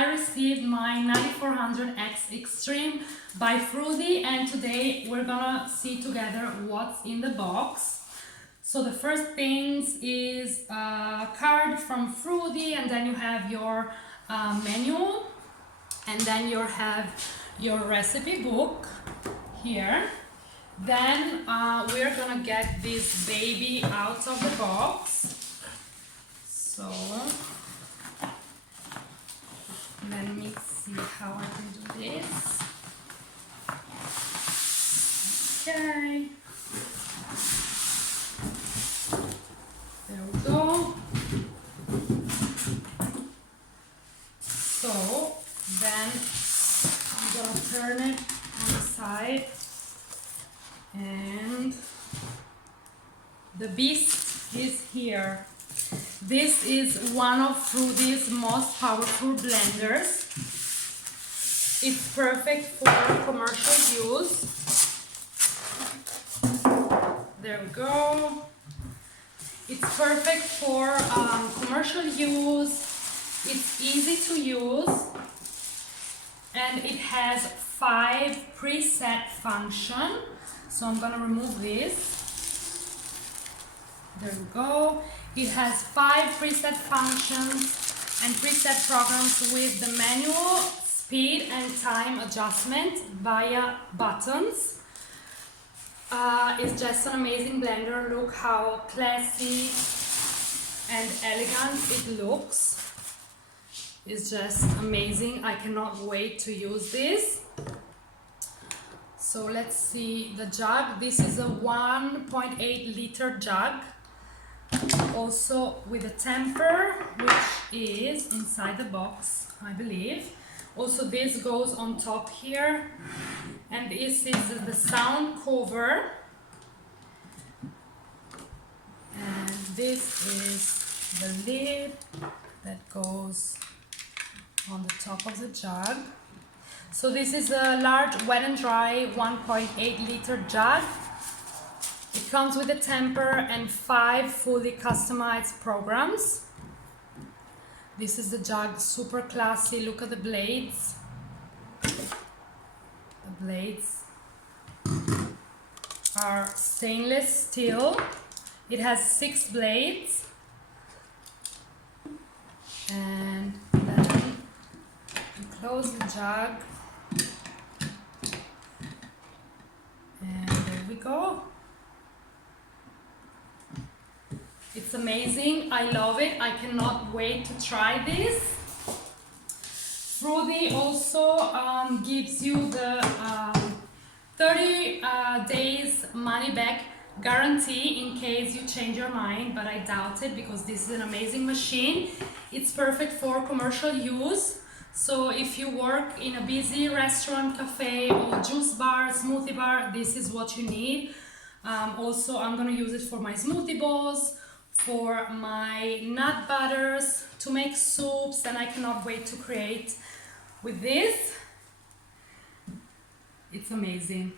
I received my 9400X Extreme by Fruity, and today we're gonna see together what's in the box. So the first things is a card from Fruity, and then you have your menu, and then you have your recipe book here. Then we're gonna get this baby out of the box. So let me see how I can do this. Okay. There we go. So then I'm gonna turn it on the side, and the beast is here. This is one of Fruity's most powerful blenders. It's perfect for commercial use. There we go. It's perfect for commercial use. It's easy to use, and it has 5 preset functions. So I'm gonna remove this. There we go. It has 5 preset functions and preset programs with the manual speed and time adjustment via buttons. It's just an amazing blender. Look how classy and elegant it looks. It's just amazing. I cannot wait to use this. So let's see the jug. This is a 1.8 liter jug, also with a temper, which is inside the box, I believe. Also this goes on top here, and this is the sound cover, and this is the lid that goes on the top of the jug. So this is a large wet and dry 1.8 liter jug. It comes with a temper and 5 fully customized programs. This is the jug, super classy. Look at the blades. The blades are stainless steel. It has 6 blades. And then you close the jug. And there we go. It's amazing. I love it. I cannot wait to try this. Fruity also gives you the 30 days money back guarantee in case you change your mind, but I doubt it because this is an amazing machine. It's perfect for commercial use. So if you work in a busy restaurant, cafe, or juice bar, smoothie bar, this is what you need. Also, I'm gonna use it for my smoothie bowls, for my nut butters, to make soups, and I cannot wait to create with this. It's amazing.